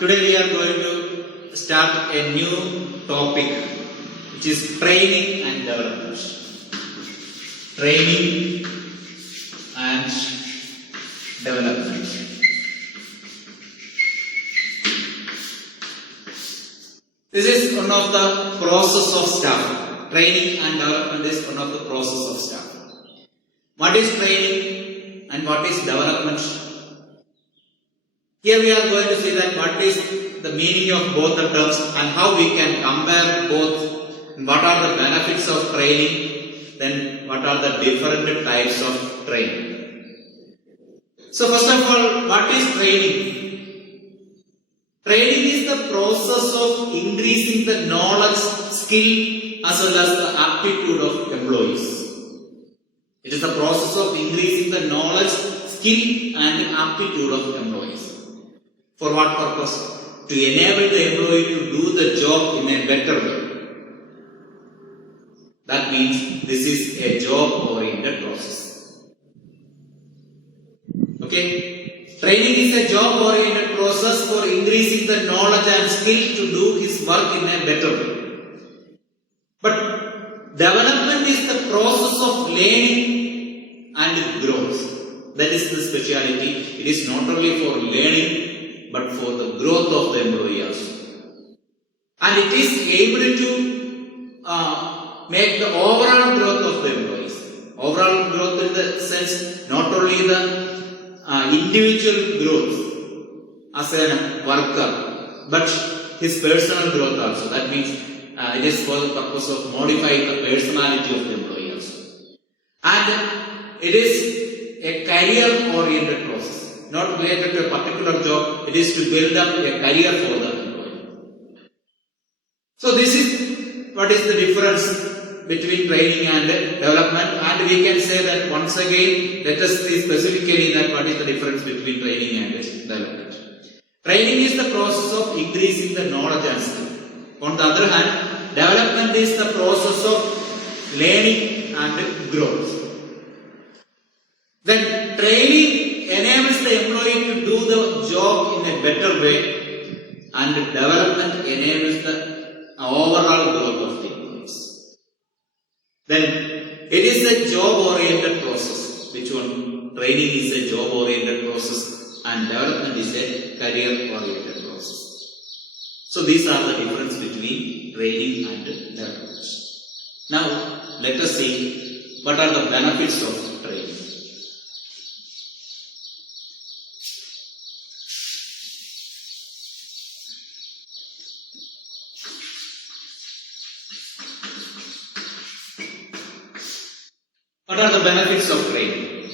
Today we are going to start a new topic, which is training and development. Training and development. This is one of the process of staff. Training and development is one of the process of staff. What is training and what is development? Here we are going to see that what is the meaning of both the terms and how we can compare both, and what are the benefits of training, then what are the different types of training. So first of all, what is training? Training is the process of increasing the knowledge, skill as well as the aptitude of employees. It is the process of increasing the knowledge, skill and aptitude of employees. For what purpose? To enable the employee to do the job in a better way. That means this is a job-oriented process. Okay? Training is a job-oriented process for increasing the knowledge and skill to do his work in a better way. But development is the process of learning and growth. That is the speciality. It is not only for learning but for the growth of the employee also. And it is able to make the overall growth of the employees. Overall growth in the sense not only the individual growth as a worker, but his personal growth also. That means it is for the purpose of modifying the personality of the employee also. And it is a career-oriented process. Not related to a particular job, it is to build up a career for the employee. So this is what is the difference between training and development, and we can say that once again, let us see specifically that what is the difference between training and development. Training is the process of increasing the knowledge and skill. On the other hand, development is the process of learning and growth. Then training enables the employee to do the job in a better way, and development enables the overall growth of the employees. Then it is a job-oriented process. Which one? Training is a job-oriented process and development is a career-oriented process. So these are the difference between training and development. Now let us see what are the benefits of training. What are the benefits of training?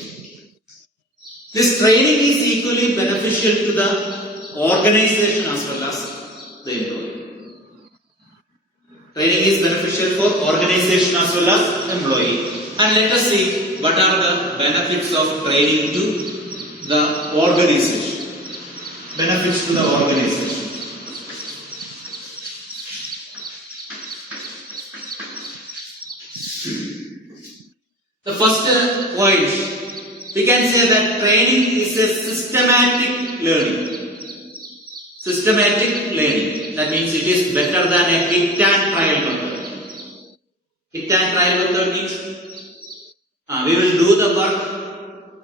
This training is equally beneficial to the organization as well as the employee. Training is beneficial for organization as well as employee. And let us see what are the benefits of training to the organization. Benefits to the organization. The first point, we can say that training is a systematic learning. Systematic learning. That means it is better than a hit and trial method. Hit and trial method means we will do the work,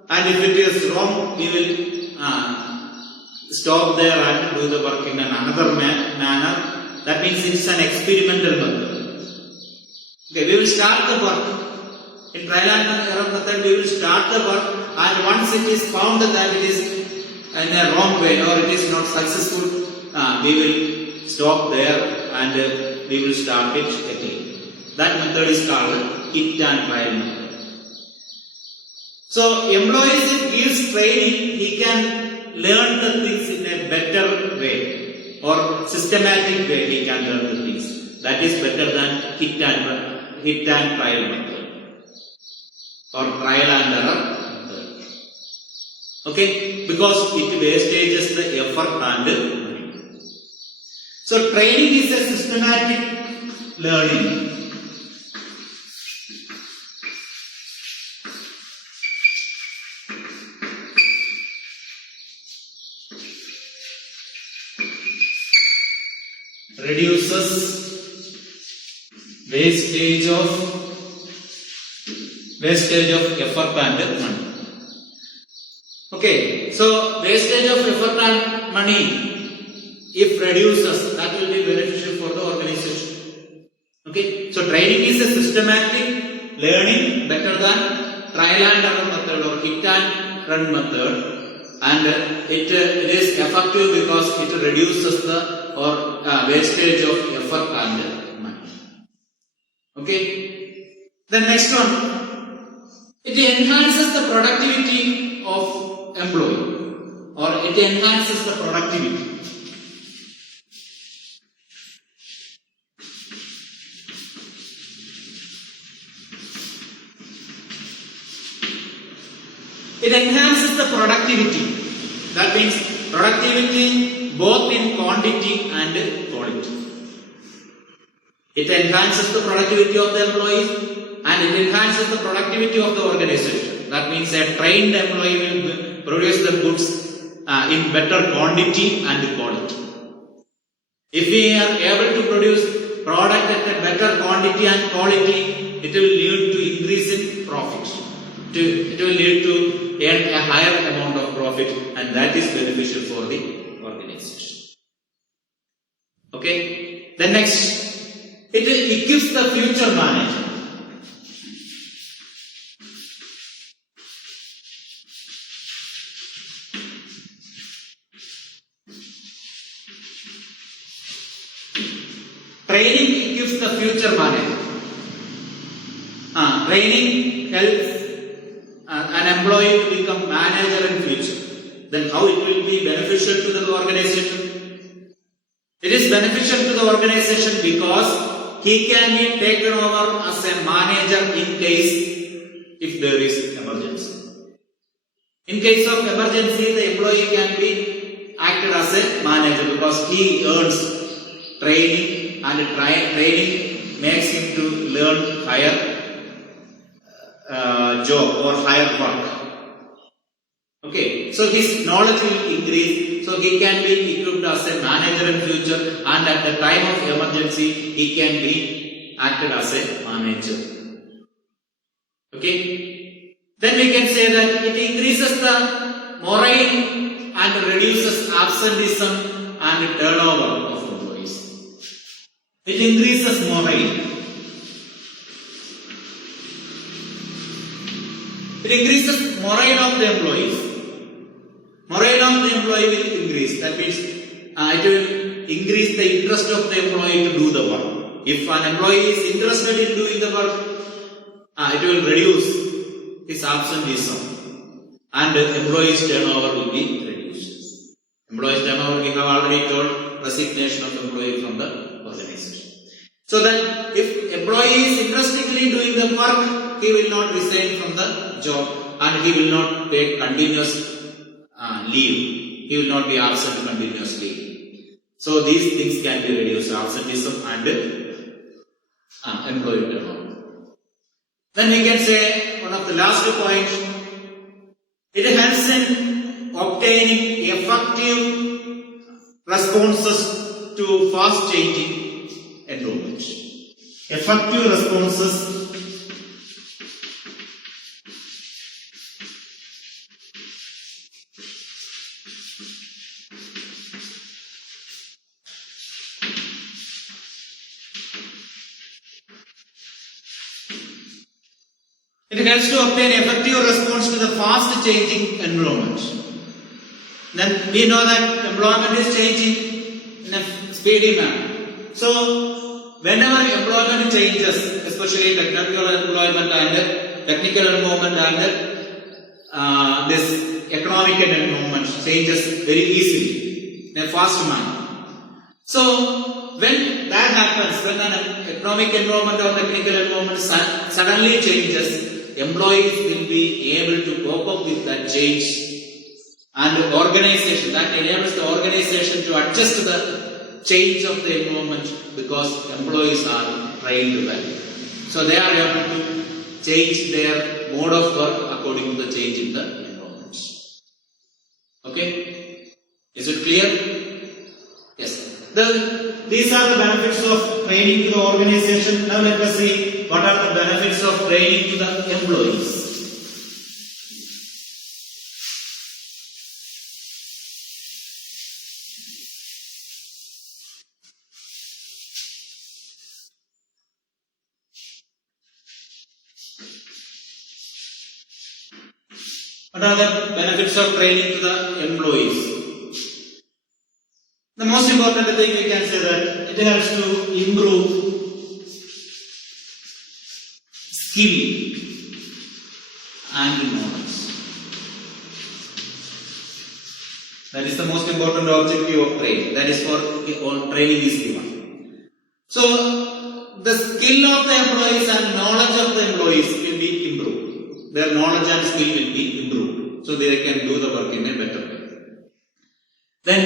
and if it is wrong, we will stop there and do the work in another manner. That means it is an experimental method. Okay, we will start the work. In trial and error method, we will start the work, and once it is found that it is in a wrong way or it is not successful, we will stop there and we will start it again. That method is called hit and trial method. So, employees, if gives training, he can learn the things in a better way or systematic way. He can learn the things. That is better than hit and trial method. Or trial and error method. Okay? Because it wastages the effort and money. So training is a systematic learning. reduces wastage of effort and money. Okay, so wastage of effort and money, if reduces, that will be beneficial for the organization. Okay, so training is a systematic learning better than trial and error method or hit and run method, and it is effective because it reduces the wastage of effort and money. Okay, the next one, it enhances the productivity of employee, or it enhances the productivity. It enhances the productivity. That means productivity both in quantity and quality. It enhances the productivity of the employees and it enhances the productivity of the organization. That means a trained employee will produce the goods in better quantity and quality. If we are able to produce product at a better quantity and quality, it will lead to increase in profit. It will lead to earn a higher amount of profit, and that is beneficial for the organization. Okay. Then next, it equips the future manager. Training equips the future manager. Training helps an employee to become manager in future. Then how it will be beneficial to the organization? It is beneficial to the organization because he can be taken over as a manager in case if there is emergency. In case of emergency, the employee can be acted as a manager because he earns training, and training makes him to learn higher job or higher work. Okay, so his knowledge will increase, so he can be equipped as a manager in future, and at the time of emergency he can be acted as a manager. Okay, then we can say that it increases the morale and reduces absenteeism and turnover of employees. It increases morale. It increases morale of the employees. Morale of the employee will increase. That means it will increase the interest of the employee to do the work. If an employee is interested in doing the work, it will reduce his absenteeism, and employees' turnover will be reduced. Employees' turnover, we have already told, resignation of employee from the organization. So that if employee is interestingly doing the work, he will not resign from the job, and he will not take continuous leave. He will not be absent continuously. So these things can be reduced, absenteeism and employee turnover. Then we can say one of the last points, it helps in obtaining effective responses to fast changing environment. Effective responses It helps to obtain effective response to the fast changing environment. Then we know that employment is changing in a speedy manner. So whenever employment changes, especially technical employment and technical environment and this economic environment changes very easily in a fast manner. So when that happens, when an economic environment or technical environment suddenly changes, employees will be able to cope up with that change, and organization, that enables the organization to adjust to the change of the environment because employees are trained well. So they are able to change their mode of work according to the change in the environment. Okay? Is it clear? Yes. The these are the benefits of training to the organization. Now let us see what are the benefits of training to the employees. What are the benefits of training to the employees? The most important thing we can say that it helps to improve skill and knowledge. That is the most important objective of training. That is for training is given. So the skill of the employees and knowledge of the employees will be improved. Their knowledge and skill will be improved. So they can do the work in a better way. Then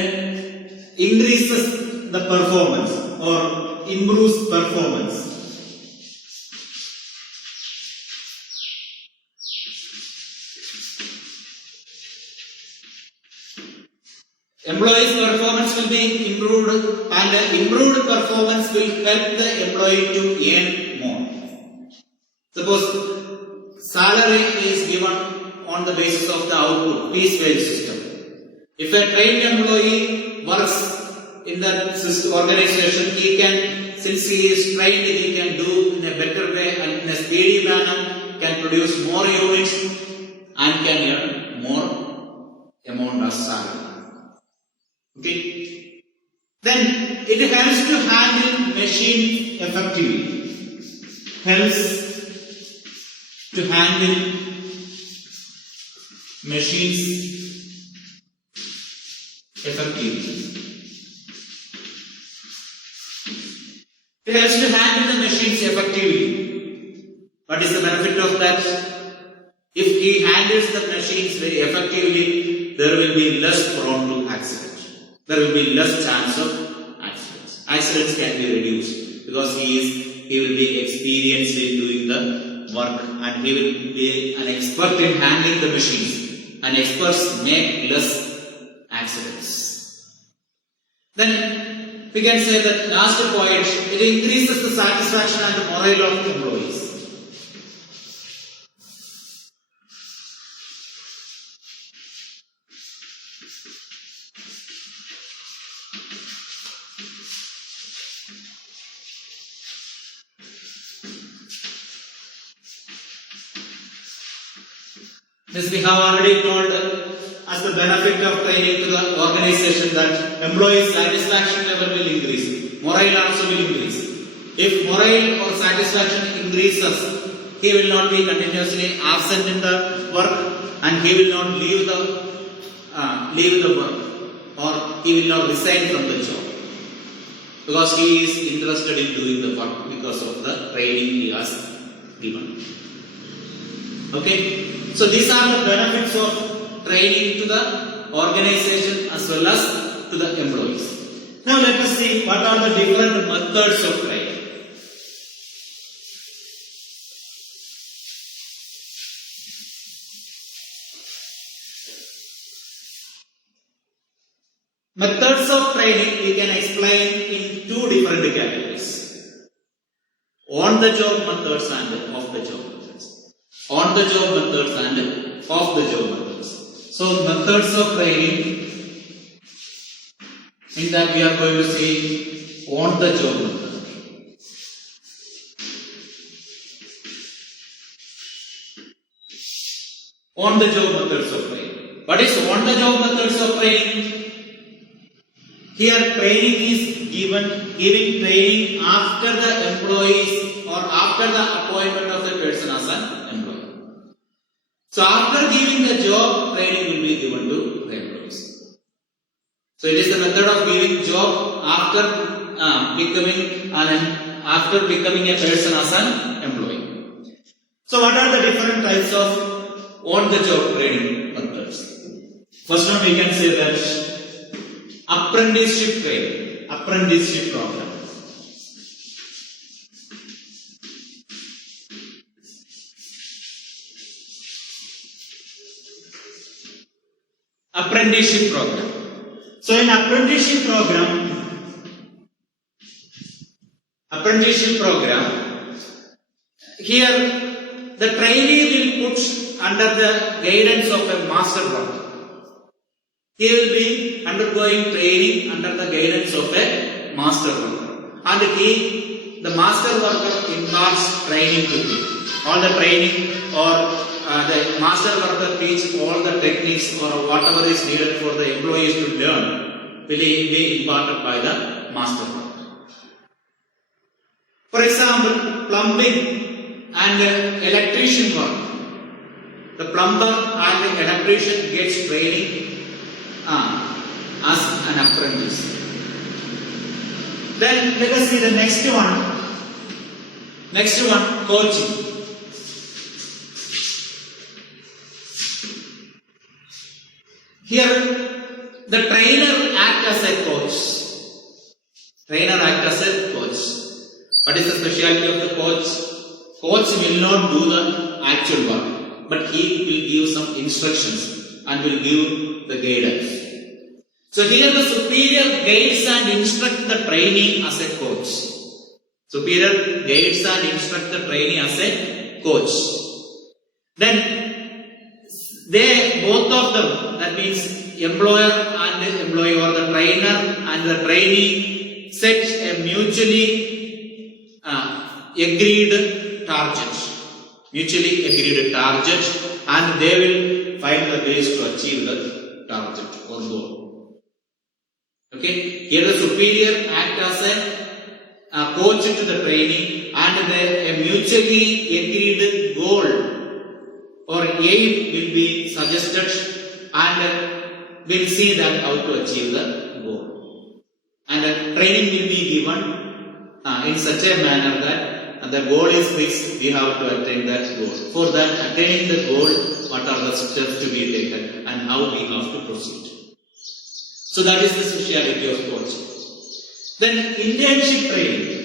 increases the performance or improves performance. Employee's performance will be improved, and improved performance will help the employee to earn more. Suppose salary is given on the basis of the output, piece wage system. If a trained employee works in that organization, he can, since he is trained, he can do in a better way and in a speedy manner, can produce more units and can earn more amount of salary. Okay. Then it helps to handle machine effectively. Helps to handle machines effectively. It helps to handle the machines effectively. What is the benefit of that? If he handles the machines very effectively, there will be less prone to accident. There will be less chance of accidents. Accidents can be reduced because he will be experienced in doing the work and he will be an expert in handling the machines. And experts make less accidents. Then we can say that last point, it increases the satisfaction and the morale of the employees. This we have already told as the benefit of training to the organization that employee satisfaction level will increase. Morale also will increase. If morale or satisfaction increases, he will not be continuously absent in the work and he will not leave the work or he will not resign from the job because he is interested in doing the work because of the training he has given. Okay. So these are the benefits of training to the organization as well as to the employees. Now let us see what are the different methods of training. Methods of training we can explain in two different categories. On the job methods and off the job methods. On the job methods and off the job methods. So methods of training, in that we are going to see on the job method. On the job methods of training. What is on the job methods of training? Here training is giving training after the employees or after the appointment of the person as an employee. So after giving the job, training will be given to the employees. So it is the method of giving job after becoming a person as an employee. So what are the different types of on the job training methods? First one we can say that apprenticeship training, apprenticeship program. Apprenticeship program. So in apprenticeship program, apprenticeship program, here the trainee will put under the guidance of a master worker. He will be undergoing training under the guidance of a master worker, and the master worker imparts training to him. All the training or the master worker teach all the techniques or whatever is needed for the employees to learn will be imparted by the master worker. For example, plumbing and electrician work. The plumber and the electrician gets training as an apprentice. Then let us see the next one. Next one, coaching. Here, the trainer acts as a coach. Trainer acts as a coach. What is the specialty of the coach? Coach will not do the actual work, but he will give some instructions and will give the guidance. So here the superior guides and instructs the trainee as a coach. Superior guides and instructs the trainee as a coach. Then they, both of them, that means employer and employee, or the trainer and the trainee, set a mutually agreed target. Mutually agreed target, and they will find the ways to achieve the target or goal. Okay, here the superior act as a coach to the trainee, and a mutually agreed goal or aim will be suggested, and will see that how to achieve the goal. And training will be given in such a manner that the goal is fixed, we have to attain that goal. For that, attaining the goal, what are the steps to be taken and how we have to proceed. So that is the speciality of coaching. Then internship training.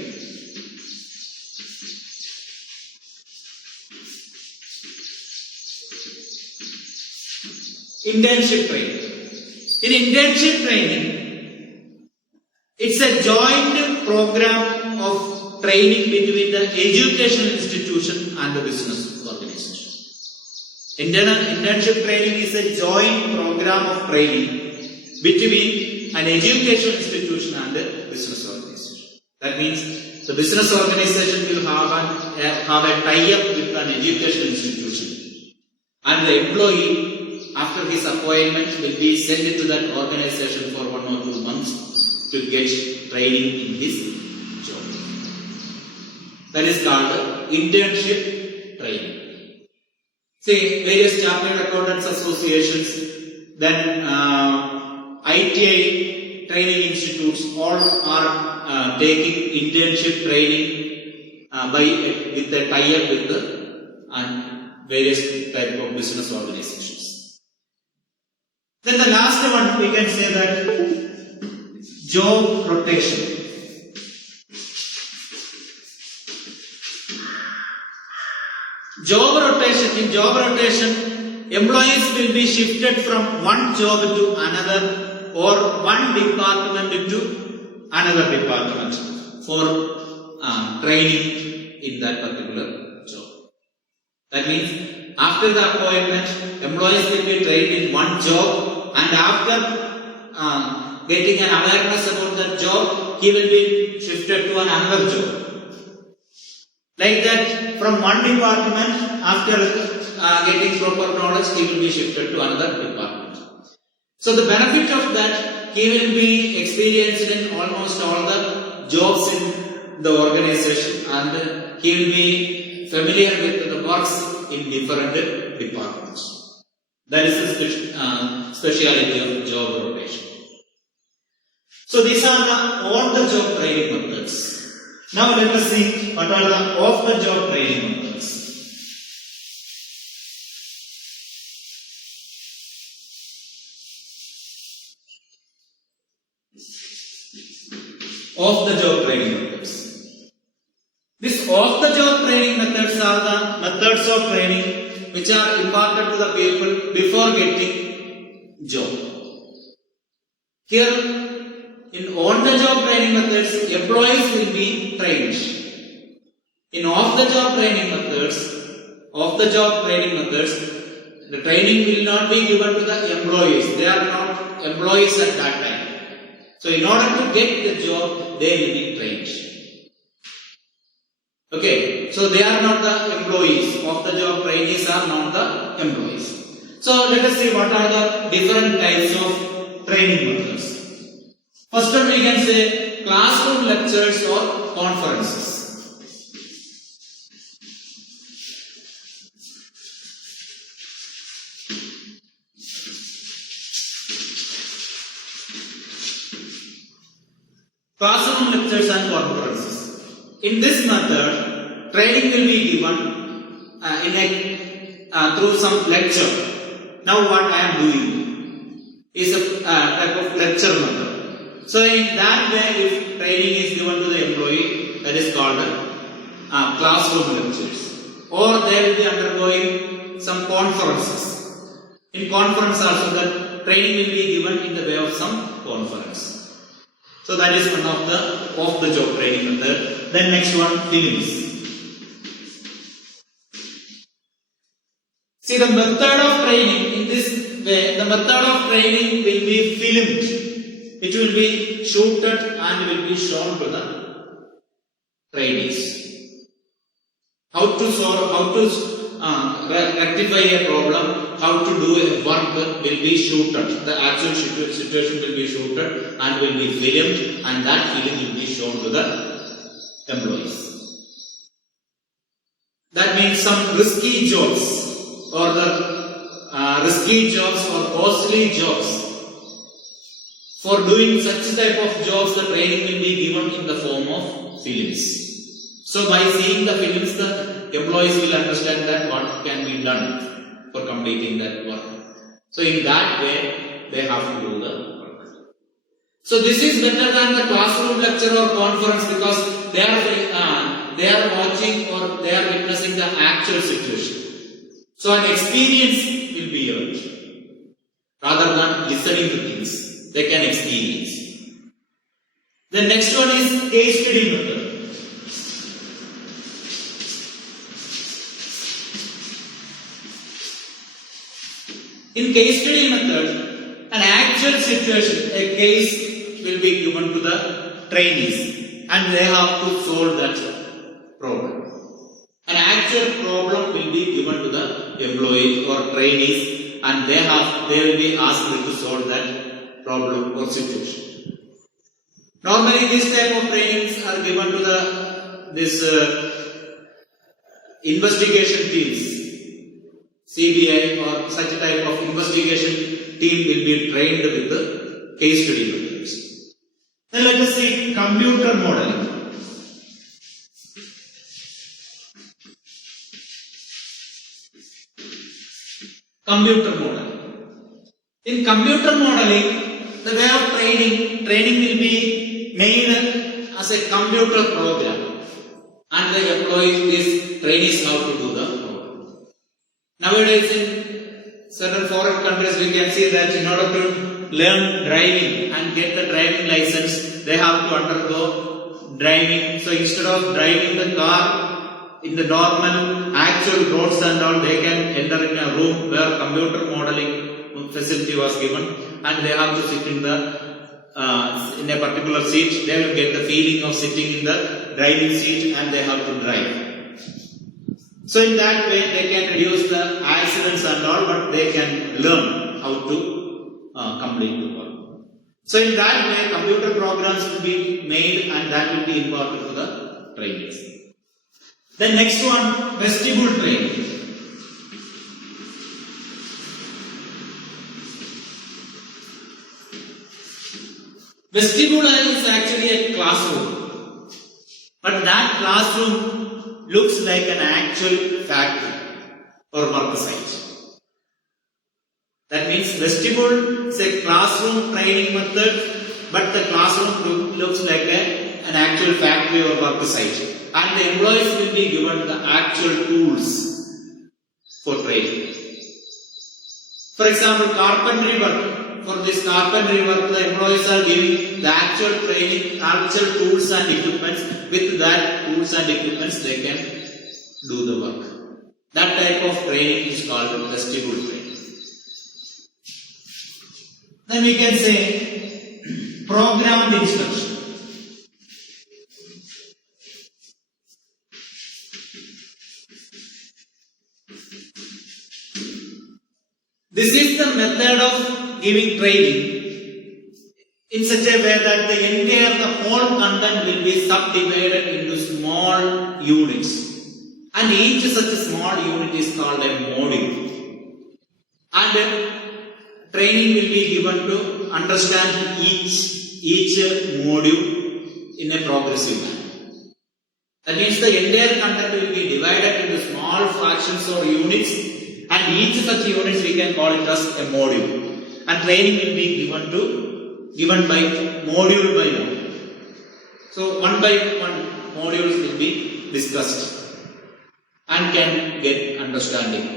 Internship training. In internship training, it's a joint program of training between the educational institution and the business organization. Internship training is a joint program of training between an educational institution and the business organization. That means the business organization will have a tie-up with an educational institution, and the employee, after his appointment, will be sent to that organization for 1 or 2 months to get training in his job. That is called internship training. See, various chartered accountants associations, then ITI training institutes, all are taking internship training with a tie-up with the various type of business organizations. Then the last one, we can say that job rotation. Job rotation. In job rotation, employees will be shifted from one job to another, or one department to another department for training in that particular job. That means after the appointment, employees will be trained in one job, and after getting an awareness about that job, he will be shifted to another job. Like that, from one department, after getting proper knowledge, he will be shifted to another department. So the benefit of that, he will be experienced in almost all the jobs in the organization, and he will be familiar with the works in different departments. That is the speciality of job rotation. So these are the on-the-job training methods. Now let us see what are the off-the-job training methods. Off-the-job training methods. These off-the-job training methods are the methods of training which are imparted to the people before getting job. Here, in on-the-job training methods, employees will be trained. In off-the-job training methods, the training will not be given to the employees. They are not employees at that time. So in order to get the job, they will be trained. Okay, so they are not the employees. Off-the-job trainees are not the employees. So let us see what are the different types of training methods. First one we can say classroom lectures or conferences. Classroom lectures and conferences. In this method, training will be given through some lecture. Now what I am doing is a type of lecture method. So in that way, if training is given to the employee, that is called classroom lectures. Or they will be undergoing some conferences. In conference also, the training will be given in the way of some conference. So that is one of the off-the-job training method. Then next one, films. See, the method of training in this way, the method of training will be filmed. It will be shooted and will be shown to the trainees. How to solve, how to rectify a problem, how to do a work will be shooted. The actual situation will be shooted and will be filmed, and that film will be shown to the employees. That means some risky jobs or the risky jobs or costly jobs. For doing such type of jobs, the training will be given in the form of films. So by seeing the films, the employees will understand that what can be done for completing that work. So in that way, they have to do the work. So this is better than the classroom lecture or conference because they are watching or they are witnessing the actual situation. So an experience will be earned rather than listening to things. They can experience. The next one is case study method. In case study method, an actual situation, a case will be given to the trainees and they have to solve that problem. An actual problem will be given to the employees or trainees and they will be asked to solve that problem or situation. Normally this type of trainings are given to this investigation teams, CBI or such type of investigation team will be trained with the case study methods. Then let us see computer modeling. Computer modeling. In computer modeling, the way of training will be made as a computer program and the employees, trainees how to do the program. Nowadays in certain foreign countries we can see that in order to learn driving and get the driving license, they have to undergo driving. So instead of driving the car in the normal actual roads and all, they can enter in a room where computer modeling facility was given and they have to sit in a particular seat. They will get the feeling of sitting in the driving seat and they have to drive. So in that way they can reduce the accidents and all, but they can learn how to complete the work. So in that way computer programs will be made and that will be imparted to the trainees. Then next one, vestibule training. Vestibule is actually a classroom, but that classroom looks like an actual factory or work site. That means vestibule is a classroom training method, but the classroom looks like an actual factory or work site. And the employees will be given the actual tools for training. For example, carpentry work for this carpentry work, the employees are giving the actual training, actual tools and equipments. With that tools and equipments, they can do the work. That type of training is called vestibule training. Then we can say programmed instruction. This is the method of giving training in such a way that the whole content will be subdivided into small units. And each such small unit is called a module. And training will be given to understand each module in a progressive manner. That means the entire content will be divided into small fractions or units. And each such units we can call it as a module. And training will be given by module by module. So one by one modules will be discussed and can get understanding.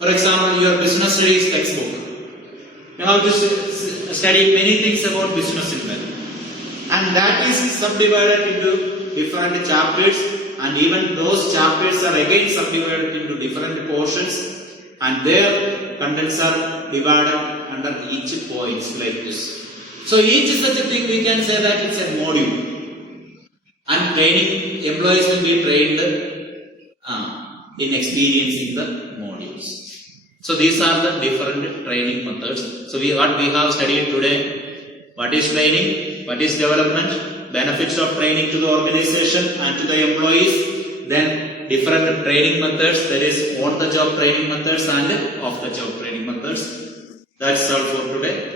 For example, your business studies textbook. You have to study many things about business in that. And that is subdivided into different chapters, and even those chapters are again subdivided into different portions. And their contents are divided under each points like this. So each such a thing we can say that it's a module. And training, employees will be trained in experiencing the modules. So these are the different training methods. So what we have studied today, what is training, what is development, benefits of training to the organization and to the employees, then different training methods, that is on the job training methods and off the job training methods. That's all for today.